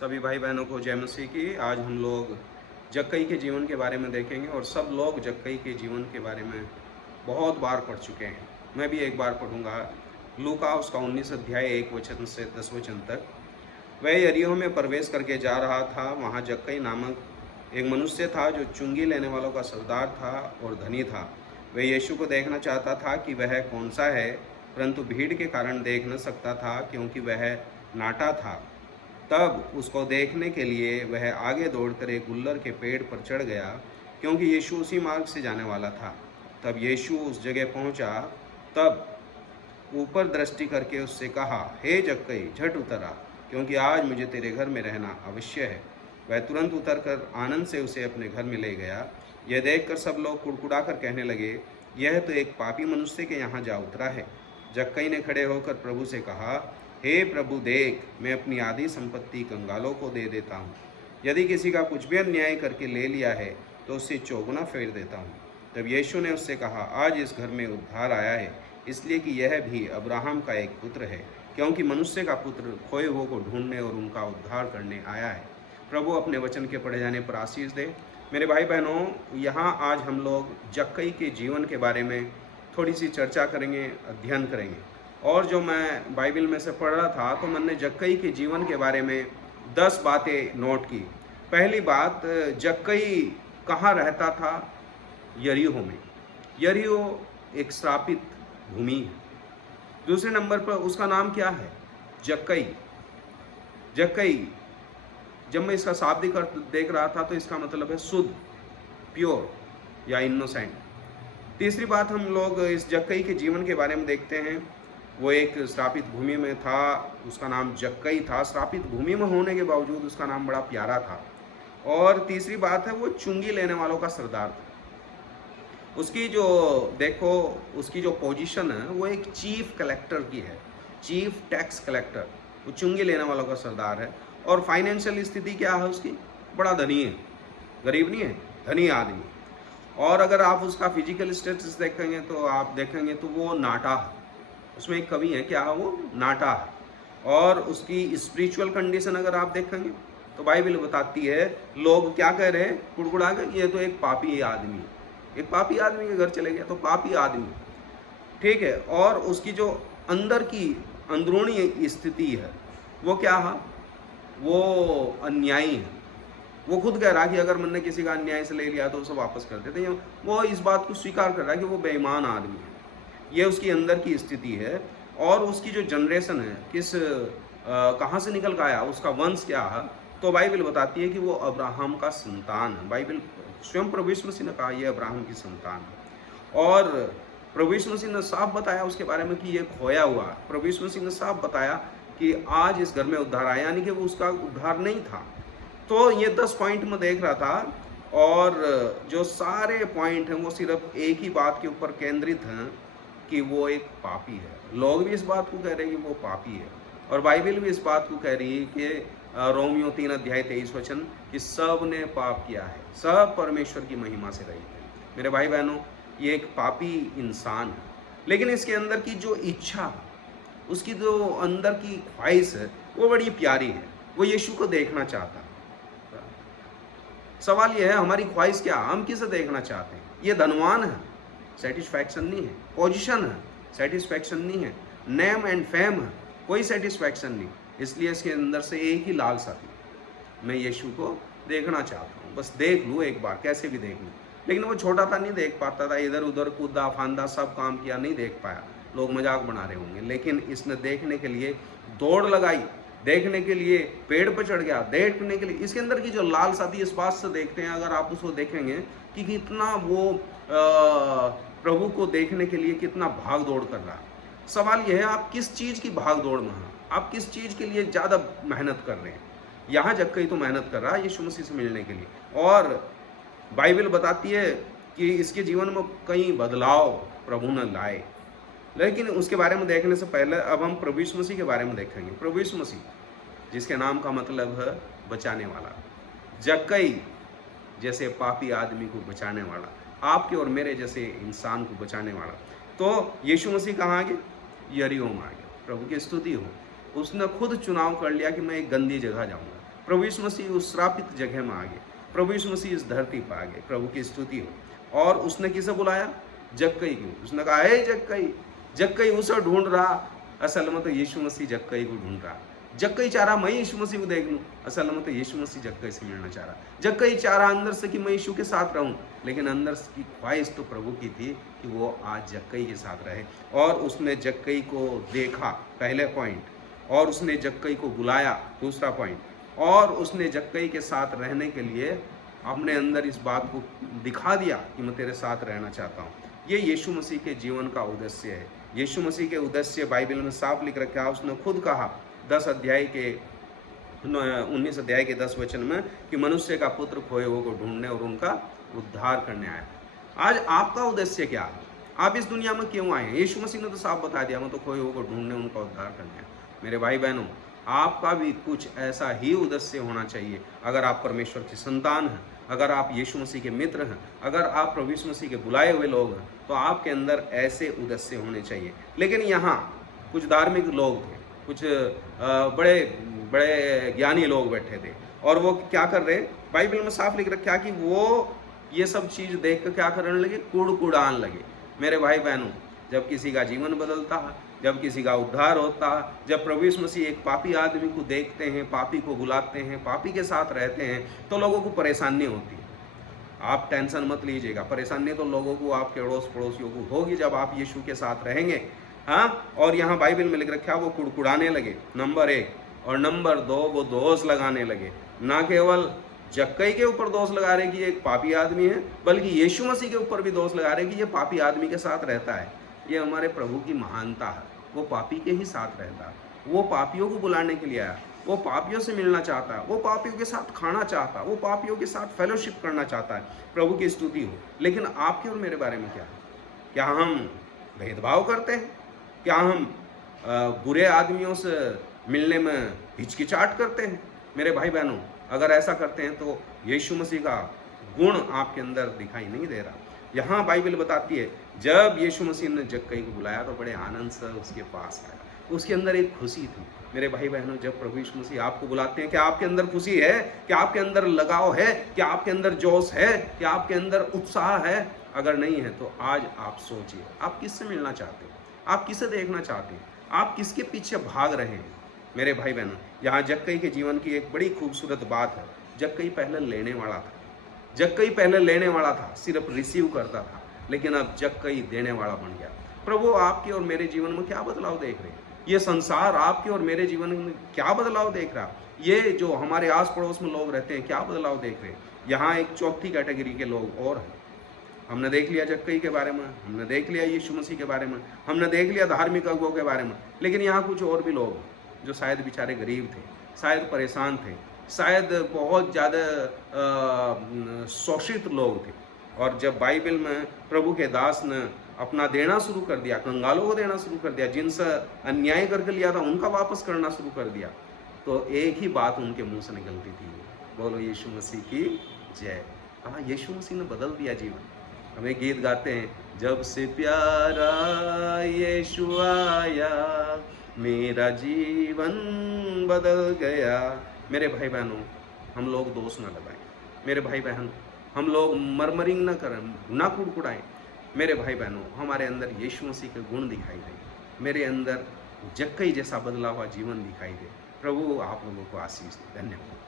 सभी भाई बहनों को जय मसीह की। आज हम लोग जक्कई के जीवन के बारे में देखेंगे और सब लोग जक्कई के जीवन के बारे में बहुत बार पढ़ चुके हैं। मैं भी एक बार पढ़ूंगा। लूका उसका 19 अध्याय 1 वचन से 10 वचन तक। वह यरीहो में प्रवेश करके जा रहा था। वहाँ जक्कई नामक एक मनुष्य था जो चुंगी लेने वालों का सरदार था और धनी था। वह यीशु को देखना चाहता था कि वह कौन सा है, परंतु भीड़ के कारण देख न सकता था क्योंकि वह नाटा था। तब उसको देखने के लिए वह आगे दौड़कर एक गुल्लर के पेड़ पर चढ़ गया, क्योंकि यीशु उसी मार्ग से जाने वाला था। तब यीशु उस जगह पहुंचा, तब ऊपर दृष्टि करके उससे कहा, हे जक्कई, झट उतर आ, क्योंकि आज मुझे तेरे घर में रहना अवश्य है। वह तुरंत उतरकर आनंद से उसे अपने घर में ले गया। यह देखकर सब लोग कुड़कुड़ा कर कहने लगे, यह तो एक पापी मनुष्य के यहाँ जा उतरा है। जक्कई ने खड़े होकर प्रभु से कहा, हे प्रभु, देख, मैं अपनी आधी संपत्ति कंगालों को दे देता हूँ। यदि किसी का कुछ भी अन्याय करके ले लिया है तो उससे चौगुना फेर देता हूँ। तब यीशु ने उससे कहा, आज इस घर में उद्धार आया है, इसलिए कि यह भी अब्राहम का एक पुत्र है, क्योंकि मनुष्य का पुत्र खोए हुए को ढूंढने और उनका उद्धार करने आया है। प्रभु अपने वचन के पढ़े जाने पर आशीष दे। मेरे भाई बहनों, यहाँ आज हम लोग जक्कई के जीवन के बारे में थोड़ी सी चर्चा करेंगे, अध्ययन करेंगे। और जो मैं बाइबल में से पढ़ रहा था तो मैंने जक्कई के जीवन के बारे में 10 बातें नोट की। पहली बात, जक्कई कहाँ रहता था? यरीहो में। यरीहो एक श्रापित भूमि है। दूसरे नंबर पर उसका नाम क्या है? जक्कई। जक्कई, जब मैं इसका शाब्दिक अर्थ देख रहा था तो इसका मतलब है शुद्ध, प्योर या इनोसेंट। तीसरी बात, हम लोग इस जक्कई के जीवन के बारे में देखते हैं। वो एक श्रापित भूमि में था, उसका नाम जक्कई था। श्रापित भूमि में होने के बावजूद उसका नाम बड़ा प्यारा था। और तीसरी बात है, वो चुंगी लेने वालों का सरदार था। उसकी जो देखो, उसकी जो पोजीशन है वो एक चीफ कलेक्टर की है, चीफ टैक्स कलेक्टर। वो चुंगी लेने वालों का सरदार है। और फाइनेंशियल स्थिति क्या है उसकी? बड़ा धनी है, गरीब नहीं है, धनी आदमी। और अगर आप उसका फिजिकल स्टेटस देखेंगे तो आप देखेंगे तो वो नाटा है। उसमें एक कवि है, क्या है वो? नाटा है। और उसकी स्पिरिचुअल कंडीशन अगर आप देखेंगे तो बाइबल बताती है, लोग क्या कह रहे हैं कुड़कुड़ा कर, ये तो एक पापी आदमी है। एक पापी आदमी के घर चले गया तो पापी आदमी, ठीक है। और उसकी जो अंदर की अंदरूनी स्थिति है वो क्या है? वो अन्यायी है। वो खुद कह रहा कि अगर मैंने किसी का अन्याय से ले लिया तो उसे वापस कर देते हैं। वो इस बात को स्वीकार कर रहा है कि वो बेईमान आदमी है। ये उसकी अंदर की स्थिति है। और उसकी जो जनरेशन है, कहाँ से निकल कर आया, उसका वंश क्या है, तो बाइबल बताती है कि वो अब्राहम का संतान है। बाइबल स्वयं प्रभु यीशु मसीह ने कहा ये अब्राहम की संतान है। और प्रभु यीशु मसीह ने साफ बताया उसके बारे में कि ये खोया हुआ है। प्रभु यीशु मसीह ने साफ बताया कि आज इस घर में उद्धार आया, यानी कि वो उसका उद्धार नहीं था। तो ये 10 पॉइंट में देख रहा था, और जो सारे पॉइंट हैं वो सिर्फ एक ही बात के ऊपर केंद्रित हैं कि वो एक पापी है। लोग भी इस बात को कह रहे हैं कि वो पापी है, और बाइबल भी इस बात को कह रही है कि रोमियो 3 अध्याय 23 वचन कि सब ने पाप किया है, सब परमेश्वर की महिमा से रहित है। मेरे भाई बहनों, ये एक पापी इंसान है, लेकिन इसके अंदर की जो इच्छा, उसकी जो अंदर की ख्वाहिश है वो बड़ी प्यारी है। वो यीशु को देखना चाहता है। सवाल यह है, हमारी ख्वाहिश क्या? हम किसे देखना चाहते हैं? ये धनवान है, सेटिस्फैक्शन नहीं है। पोजीशन है, सेटिस्फैक्शन नहीं है। नेम एंड फेम है, कोई सेटिस्फैक्शन नहीं। इसलिए इसके अंदर से एक ही लालसा थी, मैं यीशु को देखना चाहता हूँ, बस देख लूँ एक बार, कैसे भी देख लूँ। लेकिन वो छोटा था, नहीं देख पाता था। इधर उधर कूदा फांदा सब काम किया, नहीं देख पाया। लोग मजाक बना रहे होंगे, लेकिन इसने देखने के लिए दौड़ लगाई, देखने के लिए पेड़ पर चढ़ गया, देखने के लिए। इसके अंदर की जो लालसा थी, इस बात से देखते हैं, अगर आप उसको देखेंगे कि कितना वो प्रभु को देखने के लिए कितना भाग दौड़ कर रहा है। सवाल यह है, आप किस चीज़ की भाग दौड़ में हैं? आप किस चीज़ के लिए ज़्यादा मेहनत कर रहे हैं? यहाँ जक्कई तो मेहनत कर रहा है यीशु मसीह से मिलने के लिए, और बाइबल बताती है कि इसके जीवन में कई बदलाव प्रभु ने लाए। लेकिन उसके बारे में देखने से पहले अब हम प्रभु यीशु मसीह के बारे में देखेंगे। प्रभु यीशु मसीह, जिसके नाम का मतलब है बचाने वाला। जक्कई जैसे पापी आदमी को बचाने वाला, आपके और मेरे जैसे इंसान को बचाने वाला। तो यीशु मसीह कहाँ आ गया? यरीहो में आ गया। प्रभु की स्तुति हो। उसने खुद चुनाव कर लिया कि मैं एक गंदी जगह जाऊंगा। प्रभु यीशु मसीह उस श्रापित जगह में आ गए, प्रभु यीशु मसीह इस धरती पर आ गए। प्रभु की स्तुति हो। और उसने किसे बुलाया? जक्कई को। उसने कहा, हे जक्कई। जक्कई उसे ढूंढ रहा, असल में तो यीशु मसीह जक्कई को ढूंढ रहा। जक्कई चाह रहा मैं यीशु मसीह को देख लूं, असल में तो यीशु मसीह जक्कई से मिलना चाह रहा। जक्कई चाह रहा अंदर से कि मैं यीशु के साथ रहूं, लेकिन अंदर की ख्वाहिश तो प्रभु की थी कि वो आज जक्कई के साथ रहे। और उसने जक्कई को देखा, पहले पॉइंट, और उसने जक्कई को बुलाया, दूसरा पॉइंट, और उसने जक्कई के साथ रहने के लिए अपने अंदर इस बात को दिखा दिया कि मैं तेरे साथ रहना चाहता हूँ। ये यीशु मसीह के जीवन का उद्देश्य है। यीशु मसीह के उद्देश्य बाइबल में साफ लिख रखा है। उसने खुद कहा 19 अध्याय के 10 वचन में कि मनुष्य का पुत्र खोए हुए को ढूंढने और उनका उद्धार करने आया। आज आपका उद्देश्य क्या है? आप इस दुनिया में क्यों आए हैं? यीशु मसीह ने तो साफ बता दिया, मैं तो खोए हुए को ढूंढने, उनका उद्धार करने आया। मेरे भाई बहनों, आपका भी कुछ ऐसा ही उद्देश्य होना चाहिए। अगर आप परमेश्वर की संतान हैं, अगर आप यीशु मसीह के मित्र हैं, अगर आप प्रभु यीशु मसीह के बुलाए हुए लोग हैं, तो आपके अंदर ऐसे उद्देश्य होने चाहिए। लेकिन यहाँ कुछ धार्मिक लोग थे, कुछ बड़े बड़े ज्ञानी लोग बैठे थे, और वो क्या कर रहे? बाइबल में साफ लिख रखा कि वो ये सब चीज देख कर क्या करने लगे? कुड़कुड़ान लगे। मेरे भाई बहनों, जब किसी का जीवन बदलता है, जब किसी का उद्धार होता है, जब प्रभु यीशु मसीह एक पापी आदमी को देखते हैं, पापी को बुलाते हैं, पापी के साथ रहते हैं, तो लोगों को परेशानी होती है। आप टेंशन मत लीजिएगा, परेशानी तो लोगों को, आपके अड़ोस पड़ोसियों को होगी जब आप यीशु के साथ रहेंगे। हाँ, और यहाँ बाइबल में लिख रखा है वो कुड़कुड़ाने लगे, नंबर 1, और नंबर 2 वो दोष लगाने लगे। ना केवल जक्कई के ऊपर दोष लगा रहे कि ये एक पापी आदमी है, बल्कि यीशु मसीह के ऊपर भी दोष लगा रहे कि ये पापी आदमी के साथ रहता है। ये हमारे प्रभु की महानता है, वो पापी के ही साथ रहता है। वो पापियों को बुलाने के लिए आया, वो पापियों से मिलना चाहता है, वो पापियों के साथ खाना चाहता है, वो पापियों के साथ फेलोशिप करना चाहता है। प्रभु की स्तुति हो। लेकिन आपके और मेरे बारे में क्या है? क्या हम भेदभाव करते हैं? क्या हम बुरे आदमियों से मिलने में हिचकिचाहट करते हैं? मेरे भाई बहनों, अगर ऐसा करते हैं तो यीशु मसीह का गुण आपके अंदर दिखाई नहीं दे रहा। यहाँ बाइबल बताती है जब यीशु मसीह ने जक्कई को बुलाया तो बड़े आनंद से उसके पास आया, उसके अंदर एक खुशी थी। मेरे भाई बहनों, जब प्रभु यीशु मसीह आपको बुलाते हैं, क्या आपके अंदर खुशी है? क्या आपके अंदर लगाव है? क्या आपके अंदर जोश है? क्या आपके अंदर उत्साह है? अगर नहीं है तो आज आप सोचिए, आप किससे मिलना चाहते हैं? आप किसे देखना चाहते हैं? आप किसके पीछे भाग रहे हैं? मेरे भाई बहनों, यहाँ जक्कई के जीवन की एक बड़ी खूबसूरत बात है। जक्कई पहले लेने वाला था, जक्कई पहले लेने वाला था, सिर्फ रिसीव करता था, लेकिन अब जक्कई देने वाला बन गया। प्रभु आपके और मेरे जीवन में क्या बदलाव देख रहे हैं? ये संसार आपके और मेरे जीवन में क्या बदलाव देख रहा है? ये जो हमारे आस पड़ोस में लोग रहते हैं क्या बदलाव देख रहे हैं? यहाँ एक चौथी कैटेगरी के लोग और हैं। हमने देख लिया जक्कई के बारे में, हमने देख लिया यीशु मसीह के बारे में, हमने देख लिया धार्मिक अगुओं के बारे में, लेकिन यहाँ कुछ और भी लोग जो शायद बेचारे गरीब थे, शायद परेशान थे, शायद बहुत ज़्यादा शोषित लोग थे। और जब बाइबल में प्रभु के दास ने अपना देना शुरू कर दिया, कंगालों को देना शुरू कर दिया, जिनसे अन्याय करके लिया था उनका वापस करना शुरू कर दिया, तो एक ही बात उनके मुंह से निकलती थी, बोलो यीशु मसीह की जय। हाँ, यीशु मसीह ने बदल दिया जीवन। हमें गीत गाते हैं, जब से प्यारा यीशु आया मेरा जीवन बदल गया। मेरे भाई बहनों, हम लोग दोष ना लगाएं। मेरे भाई बहन, हम लोग मरमरिंग ना करें, ना कुड़कुड़ाएं। मेरे भाई बहनों, हमारे अंदर यीशु मसीह के गुण दिखाई दे, मेरे अंदर जक्कई जैसा बदला हुआ जीवन दिखाई दे। प्रभु आप लोगों को आशीष दे। धन्यवाद।